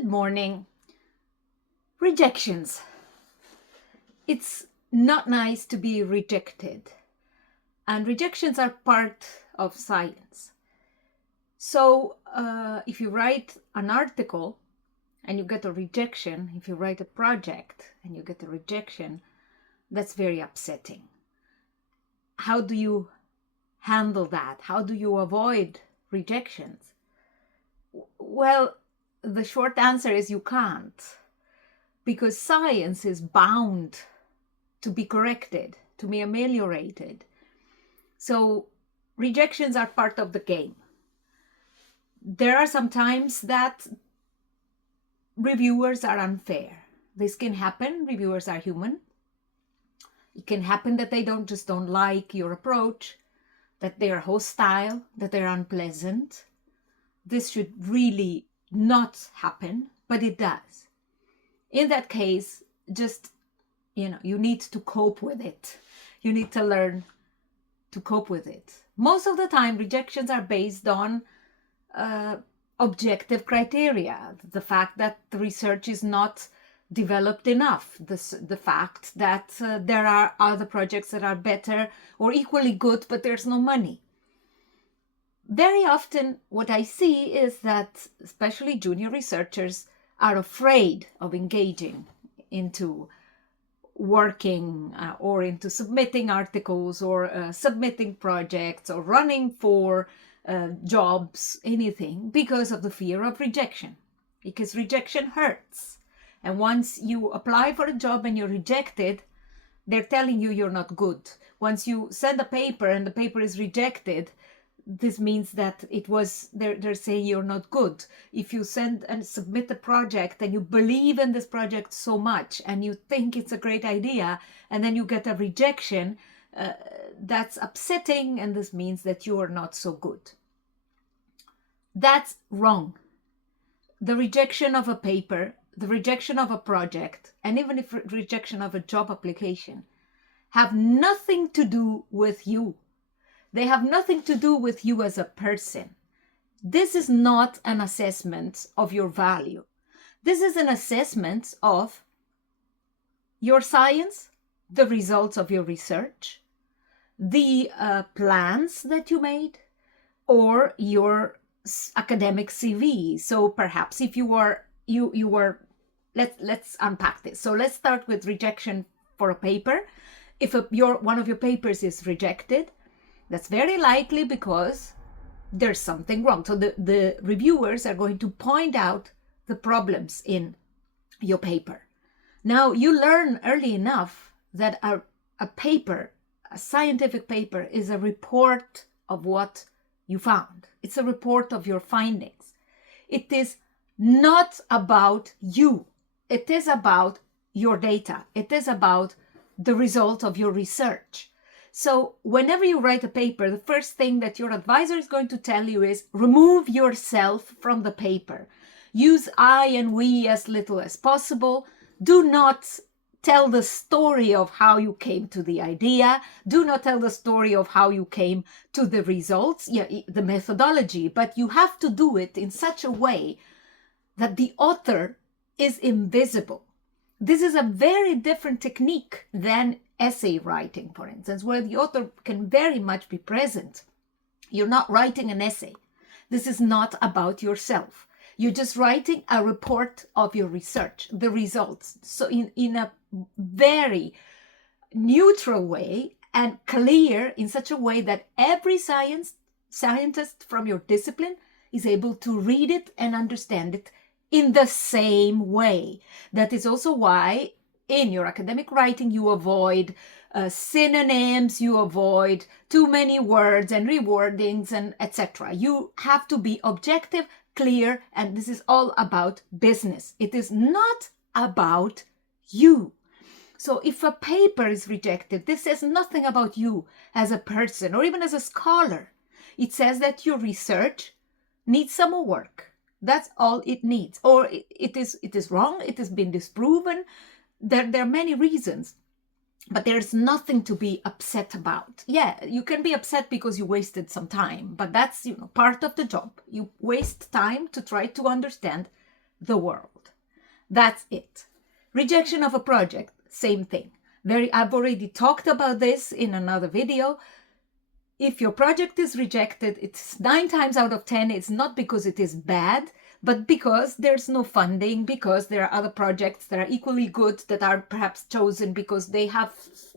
Good morning. Rejections. It's not nice to be rejected, and rejections are part of science. So if you write an article and you get a rejection, if you write a project and you get a rejection, that's very upsetting. How do you handle that? How do you avoid rejections? Well, the short answer is you can't, because science is bound to be corrected, to be ameliorated. So rejections are part of the game. There are some times that reviewers are unfair. This can happen. Reviewers are human. It can happen that they don't like your approach, that they are hostile, that they're unpleasant. This should really not happen, but it does. In that case, just, you need to cope with it. You need to learn to cope with it. Most of the time, rejections are based on objective criteria. The fact that the research is not developed enough. The fact that there are other projects that are better or equally good, but there's no money. Very often what I see is that especially junior researchers are afraid of engaging into working or into submitting articles or submitting projects or running for jobs, anything, because of the fear of rejection. Because rejection hurts. And once you apply for a job and you're rejected, they're telling you you're not good. Once you send a paper and the paper is rejected, this means that they're saying you're not good. If you send and submit a project and you believe in this project so much and you think it's a great idea and then you get a rejection, that's upsetting, and this means that you are not so good. That's wrong. The rejection of a paper, the rejection of a project, and even if rejection of a job application have nothing to do with you. They have nothing to do with you as a person. This is not an assessment of your value. This is an assessment of your science, the results of your research, the plans that you made, or your academic CV. So perhaps if you were, let's unpack this. So let's start with rejection for a paper. If one of your papers is rejected, that's very likely because there's something wrong. So the reviewers are going to point out the problems in your paper. Now, you learn early enough that a paper, a scientific paper, is a report of what you found. It's a report of your findings. It is not about you. It is about your data. It is about the result of your research. So whenever you write a paper, the first thing that your advisor is going to tell you is remove yourself from the paper. Use I and we as little as possible. Do not tell the story of how you came to the idea. Do not tell the story of how you came to the results, the methodology, but you have to do it in such a way that the author is invisible. This is a very different technique than essay writing, for instance, where the author can very much be present. You're not writing an essay. This is not about yourself. You're just writing a report of your research, the results. So in a very neutral way and clear, in such a way that every scientist from your discipline is able to read it and understand it in the same way. That is also why in your academic writing, you avoid synonyms, you avoid too many words and rewordings and etc. You have to be objective, clear, and this is all about business. It is not about you. So if a paper is rejected, this says nothing about you as a person or even as a scholar. It says that your research needs some more work. That's all it needs. Or it is wrong, it has been disproven. There are many reasons, but there's nothing to be upset about. Yeah, you can be upset because you wasted some time, but that's, part of the job. You waste time to try to understand the world. That's it. Rejection of a project, same thing. I've already talked about this in another video. If your project is rejected, it's 9 times out of 10, it's not because it is bad, but because there's no funding, because there are other projects that are equally good that are perhaps chosen because they have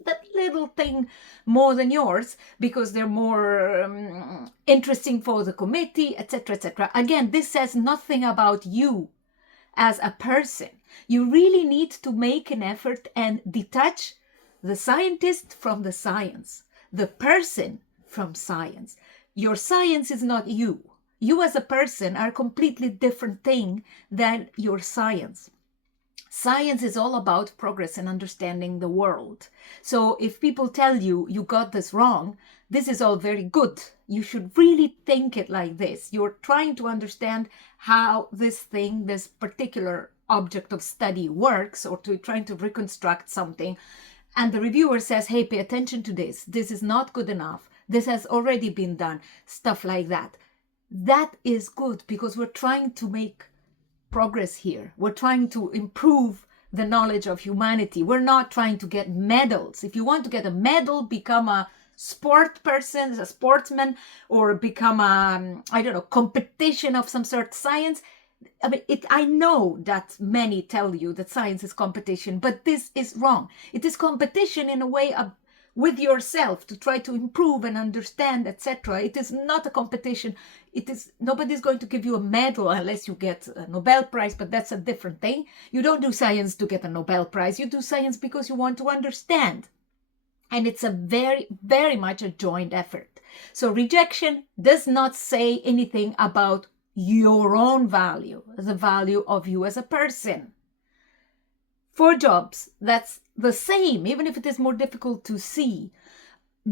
that little thing more than yours, because they're more interesting for the committee, etc., etc. Again, this says nothing about you as a person. You really need to make an effort and detach the scientist from the science, the person from science. Your science is not you. You as a person are a completely different thing than your science. Science is all about progress and understanding the world. So if people tell you, you got this wrong, this is all very good. You should really think it like this. You're trying to understand how this thing, this particular object of study works, or trying to reconstruct something. And the reviewer says, hey, pay attention to this. This is not good enough. This has already been done. Stuff like that. That is good because we're trying to make progress here. We're trying to improve the knowledge of humanity. We're not trying to get medals. If you want to get a medal, become a sport person, a sportsman, or become a, I don't know, competition of some sort of science. I mean, I know that many tell you that science is competition, but this is wrong. It is competition in a way with yourself to try to improve and understand, etc. It is not a competition. Nobody's going to give you a medal unless you get a Nobel Prize, but that's a different thing. You don't do science to get a Nobel Prize. You do science because you want to understand. And it's a very, very much a joint effort. So rejection does not say anything about your own value, the value of you as a person. For jobs, that's the same, even if it is more difficult to see.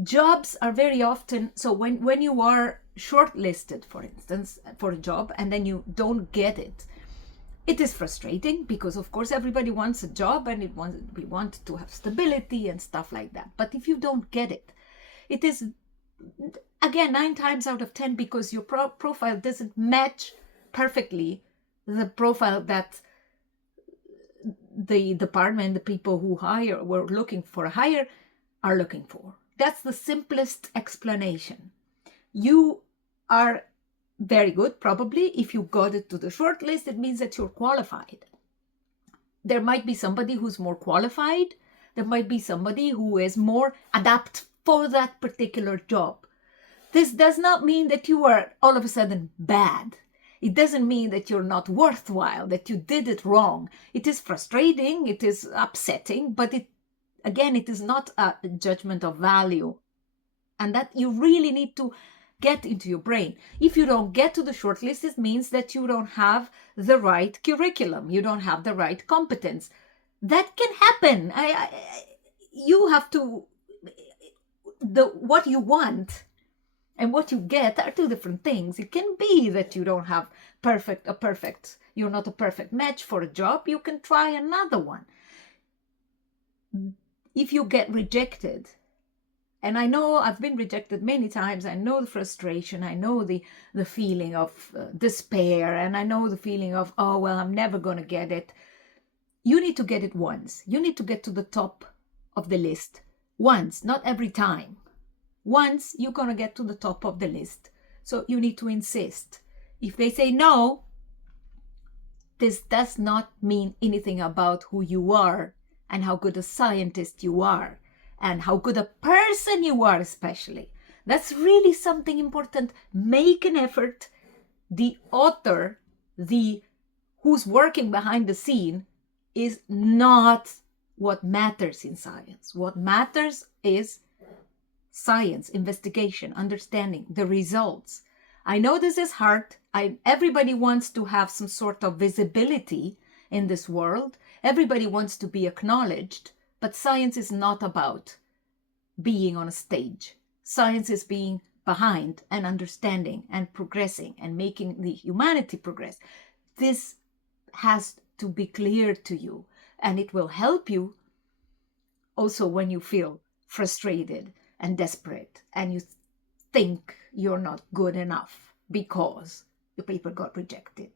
Jobs are very often, so when you are shortlisted, for instance, for a job, and then you don't get it, it is frustrating because, of course, everybody wants a job and we want to have stability and stuff like that. But if you don't get it, it is, again, 9 times out of 10 because your profile doesn't match perfectly the profile that the department, the people who were looking for a hire, are looking for. That's the simplest explanation. You are very good, probably. If you got it to the short list, it means that you're qualified. There might be somebody who's more qualified. There might be somebody who is more adapt for that particular job. This does not mean that you are all of a sudden bad. It doesn't mean that you're not worthwhile, that you did it wrong. It is frustrating, it is upsetting, but it is not a judgment of value. And that you really need to get into your brain. If you don't get to the shortlist, it means that you don't have the right curriculum. You don't have the right competence. That can happen. You have to, what you want and what you get are 2 different things. It can be that you don't have you're not a perfect match for a job. You can try another one. If you get rejected, and I know I've been rejected many times, I know the frustration, I know the feeling of despair, and I know the feeling of, oh, well, I'm never going to get it. You need to get it once. You need to get to the top of the list once, not every time. Once you're going to get to the top of the list. So you need to insist. If they say no, this does not mean anything about who you are and how good a scientist you are and how good a person you are, especially. That's really something important. Make an effort. The author, who's working behind the scene, is not what matters in science. What matters is science, investigation, understanding, the results. I know this is hard. Everybody wants to have some sort of visibility in this world. Everybody wants to be acknowledged, but science is not about being on a stage. Science is being behind and understanding and progressing and making the humanity progress. This has to be clear to you, and it will help you also when you feel frustrated and desperate and you think you're not good enough because your paper got rejected.